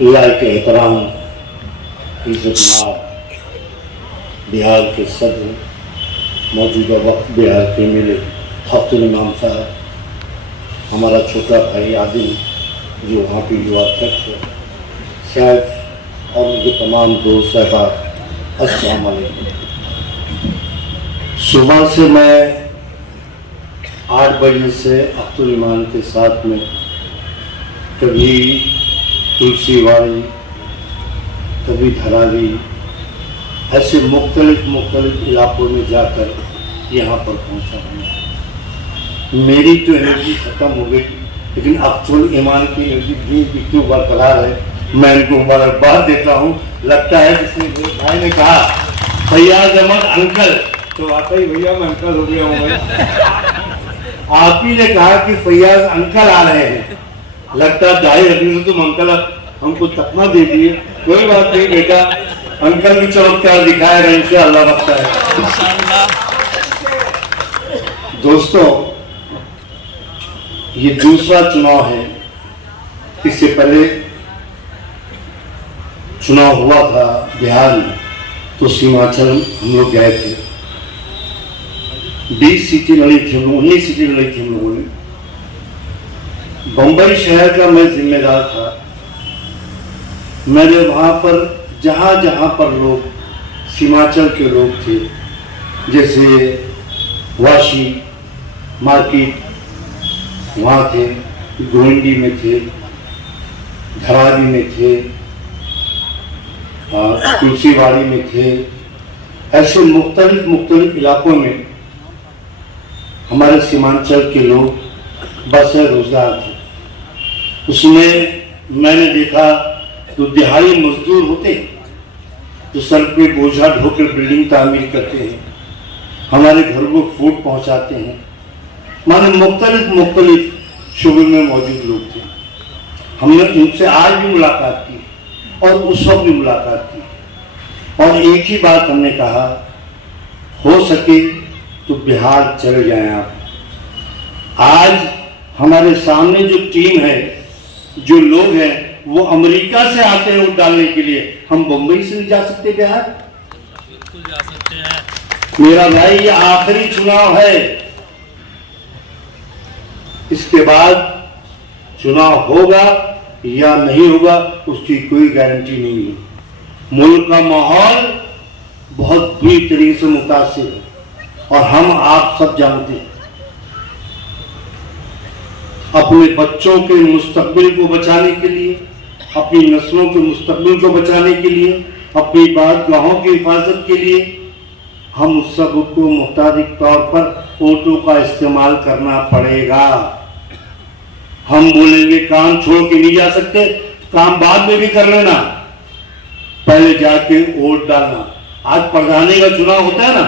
लायक एहतराम इज्जतमार बिहार के सदर, मौजूदा वक्त बिहार के मेरे अब्दुल इमाम साहब, हमारा छोटा भाई आदिल जो वहाँ पे युवा अध्यक्ष है, सैफ और उनके तमाम दोस्त साहब, अस्सलाम वालेकुम। सुबह से मैं 8 बजे से अब्दुल इमाम के साथ में कभी तुलसीवाड़ी, कभी धरावी, ऐसे मुख्तलिफ इलाकों में जाकर यहाँ पर पहुँचा हूँ। मेरी तो एनर्जी ख़त्म हो गई, लेकिन अब्दुल इमाम की एनर्जी भी बरकरार है। मैं इनको मुबारकबाद देता हूँ। लगता है जिसने मेरे भाई ने कहा फैयाज अहमद अंकल, तो वाकई भैया मैं अंकल हो गया हूँ। आप ही ने कहा कि फैयाज अंकल आ रहे हैं, लगता है जाहिर रखने से तुम अंकल हमको तकमा दे दिए। कोई बात नहीं बेटा, अंकल भी चमत्कार दिखाएगा इंशाअल्लाह वक्त है। दोस्तों, ये दूसरा चुनाव है। इससे पहले चुनाव हुआ था बिहार में, तो सीमांचल हम लोग गए थे। 20 सीटें लड़ी थी, 19 सीटें लड़ी थी हम लोगों ने। बंबई शहर का मैं जिम्मेदार था। मैंने वहाँ पर जहाँ जहाँ पर लोग सीमांचल के लोग थे, जैसे वाशी मार्केट वहाँ थे, गोविंदी में थे, धरावी में थे, तुलसीवाड़ी में थे, ऐसे मुख्तलिफ इलाकों में हमारे सीमांचल के लोग बसे रोजगार थे। उसमें मैंने देखा तो दिहाड़ी मजदूर होते तो सर पे बोझा ढोकर बिल्डिंग तामीर करते हैं, हमारे घर को फूड पहुंचाते हैं। माने मुख्तलिफ शोबे में मौजूद लोग थे। हमने उनसे आज भी मुलाकात की और उस वक्त भी मुलाकात की, और एक ही बात हमने कहा, हो सके तो बिहार चले जाएं आप। आज हमारे सामने जो टीम है, जो लोग हैं, वो अमेरिका से आते हैं वोट डालने के लिए। हम बंबई से नहीं जा सकते बिहार? बिल्कुल जा सकते हैं। मेरा भाई, ये आखिरी चुनाव है। इसके बाद चुनाव होगा या नहीं होगा उसकी कोई गारंटी नहीं है। मुल्क का माहौल बहुत बुरी तरीके से मुतासिर है और हम आप सब जानते हैं। अपने बच्चों के मुस्तकबिल को बचाने के लिए, अपनी नस्लों के मुस्तकबिल को बचाने के लिए, अपनी बादगाहों की हिफाजत के लिए हम सबको मुख्तालिफ तौर पर वोटों का इस्तेमाल करना पड़ेगा। हम बोलेंगे काम छोड़ के नहीं जा सकते, काम बाद में भी कर लेना, पहले जाके वोट डालना। आज प्रधानी का चुनाव होता है ना,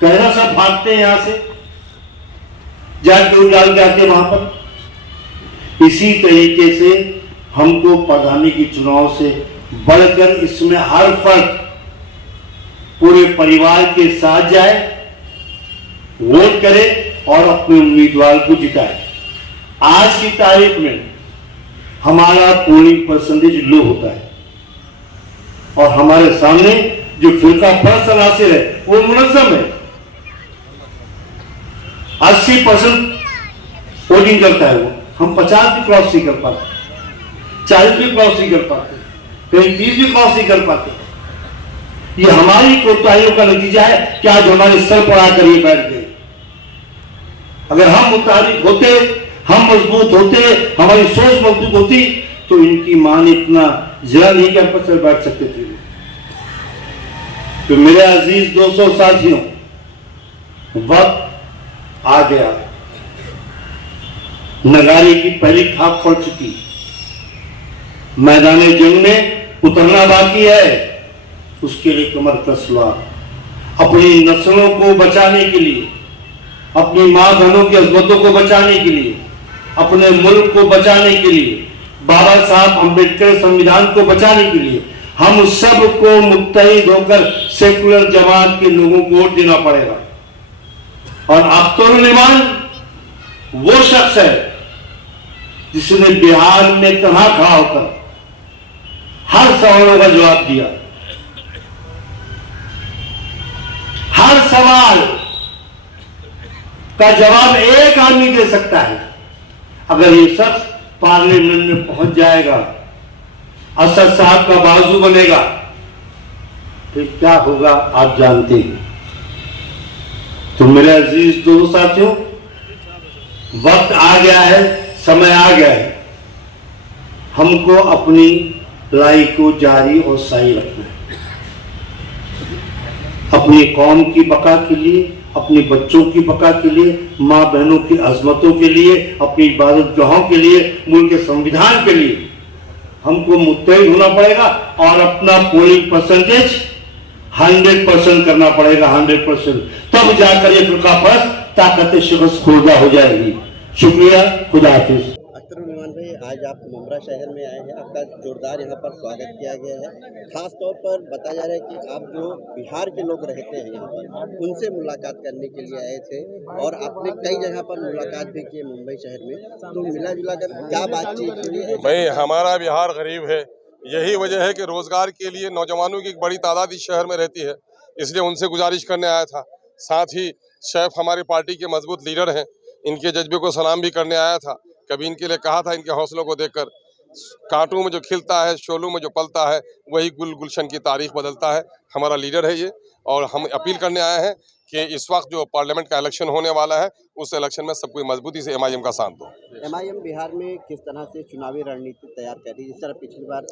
कहना सब भागते हैं यहां से, जाके वोट डाल के आते वहां पर। इसी तरीके से हमको प्रधानी की चुनाव से बढ़कर इसमें हर फर्द पूरे परिवार के साथ जाए, वोट करे और अपने उम्मीदवार को जिताए। आज की तारीख में हमारा पोलिंग परसेंटेज लो होता है और हमारे सामने जो फिरका परस्त अनासिर है वो मुनज़्ज़म है। 80% वोटिंग करता है वो, हम 50 भी क्रॉस नहीं कर पाते, 40 भी क्रॉस नहीं कर पाते, कहीं 30 भी क्रॉस नहीं कर पाते। ये हमारी कोताहियों का नतीजा है कि आज हमारे सर पर आकर ये बैठ गए। अगर हम मुताबिक होते, हम मजबूत होते, हमारी सोच मजबूत होती, तो इनकी मान इतना जरा नहीं कैंपस पर बैठ सकते थे। तो मेरे अजीज दोस्तों, साथियों, वक्त आ गया। नगारे की पहली थाप पड़ चुकी, मैदान जंग में उतरना बाकी है। उसके लिए कमर कस लो। अपनी नस्लों को बचाने के लिए, अपनी मां बहनों की अजमतों को बचाने के लिए, अपने मुल्क को बचाने के लिए, बाबा साहब अम्बेडकर संविधान को बचाने के लिए हम सब को मुत्तहिद होकर सेकुलर जमात के लोगों को वोट देना पड़ेगा। और अब्दुल इमाम वो शख्स है जिसने बिहार में तनहा खड़ा होकर हर सवालों का जवाब दिया। हर सवाल का जवाब एक आदमी दे सकता है। अगर ये शख्स पार्लियामेंट में पहुंच जाएगा, असद साहब का बाजू बनेगा, फिर क्या होगा आप जानते हैं। तो मेरे अजीज दोस्त साथियों, वक्त आ गया है, समय आ गया है, हमको अपनी लड़ाई को जारी और सही रखना है। अपनी कौम की बका के लिए, अपने बच्चों की बका के लिए, माँ बहनों की अजमतों के लिए, अपनी इबादत गाहों के लिए, मुल्क के संविधान के लिए हमको मुत्तहिद होना पड़ेगा और अपना पोलिंग परसेंटेज 100% करना पड़ेगा, 100%। तब जाकर ये फिरका परस्त ताकत शिकस्त खुर्दा हो जाएगी। शुक्रिया, खुदा हाफिज। अख्तरुल भाई, आज आप मुमरा शहर में आए हैं, आपका जोरदार यहाँ पर स्वागत किया गया है। खास तौर पर बताया जा रहा है कि आप जो बिहार के लोग रहते हैं यहाँ पर, उनसे मुलाकात करने के लिए आए थे और आपने कई जगह पर मुलाकात भी की मुंबई शहर में। तो मिला जुला कर क्या बातचीत हुई? भाई, हमारा बिहार गरीब है, यही वजह है कि रोजगार के लिए नौजवानों की एक बड़ी तादाद इस शहर में रहती है, इसलिए उनसे गुजारिश करने आया था। साथ ही शैफ हमारी पार्टी के मजबूत लीडर हैं, इनके जज्बे को सलाम भी करने आया था। कभी इनके लिए कहा था, इनके हौसलों को देखकर कांटों में जो खिलता है, शोलों में जो पलता है, वही गुलशन की तारीख बदलता है। हमारा लीडर है ये, और हम अपील करने आए हैं कि इस वक्त जो पार्लियामेंट का इलेक्शन होने वाला है, उस इलेक्शन में सब कोई मजबूती से MIM का साथ दो। MIM बिहार में किस तरह से चुनावी रणनीति तैयार कर रही है? जिस तरह पिछली बार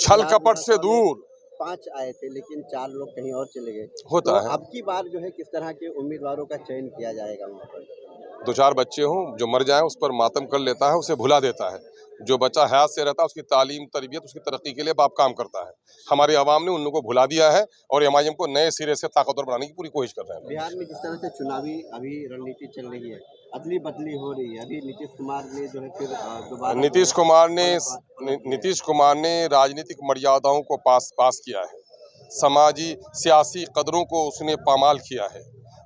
छल कपट से दूर 5 आए थे, लेकिन 4 लोग कहीं और चले गए। होता तो है। अब की बार जो है किस तरह के उम्मीदवारों का चयन किया जाएगा वहाँ पर? 2-4 बच्चे हों, जो मर जाएं उस पर मातम कर लेता है, उसे भुला देता है। जो बच्चा हयात से रहता है, उसकी तालीम, तरबियत, उसकी तरक्की के लिए बाप काम करता है। हमारी आवाम ने उन लोगों को भुला दिया है और MIM को नए सिरे से ताकतवर बनाने की पूरी कोशिश कर रहे हैं। बिहार में जिस तरह से चुनावी अभी रणनीति चल रही है, अदली बदली हो रही है, अभी नीतीश कुमार ने जो है फिर दोबारा नीतीश कुमार ने राजनीतिक मर्यादाओं को पास किया है, समाजी सियासी कदरों को उसने पामाल किया है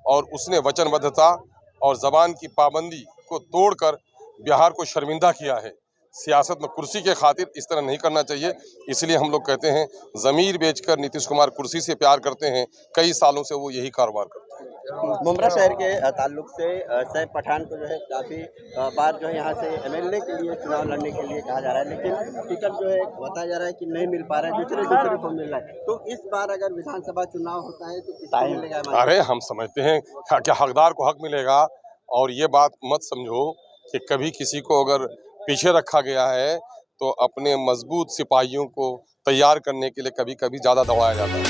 और उसने वचनबद्धता और जबान की पाबंदी को तोड़कर बिहार को शर्मिंदा किया है। सियासत में कुर्सी के खातिर इस तरह नहीं करना चाहिए, इसलिए हम लोग कहते हैं ज़मीर बेचकर नीतीश कुमार कुर्सी से प्यार करते हैं। कई सालों से वो यही कारोबार करते हैं। मुमरा शहर के ताल्लुक से सैफ पठान को जो है काफ़ी बार जो है यहाँ से MLA के लिए चुनाव लड़ने के लिए कहा जा रहा है, लेकिन टिकट जो है बताया जा रहा है कि नहीं मिल पा रहा है, दूसरे को मिल रहा है। तो इस बार अगर विधानसभा चुनाव होता है तो किसको मिलेगा? अरे, हम समझते हैं कि हकदार को हक मिलेगा, और ये बात मत समझो कि कभी किसी को अगर पीछे रखा गया है तो अपने मजबूत सिपाहियों को तैयार करने के लिए कभी कभी ज़्यादा दबाया जाता है।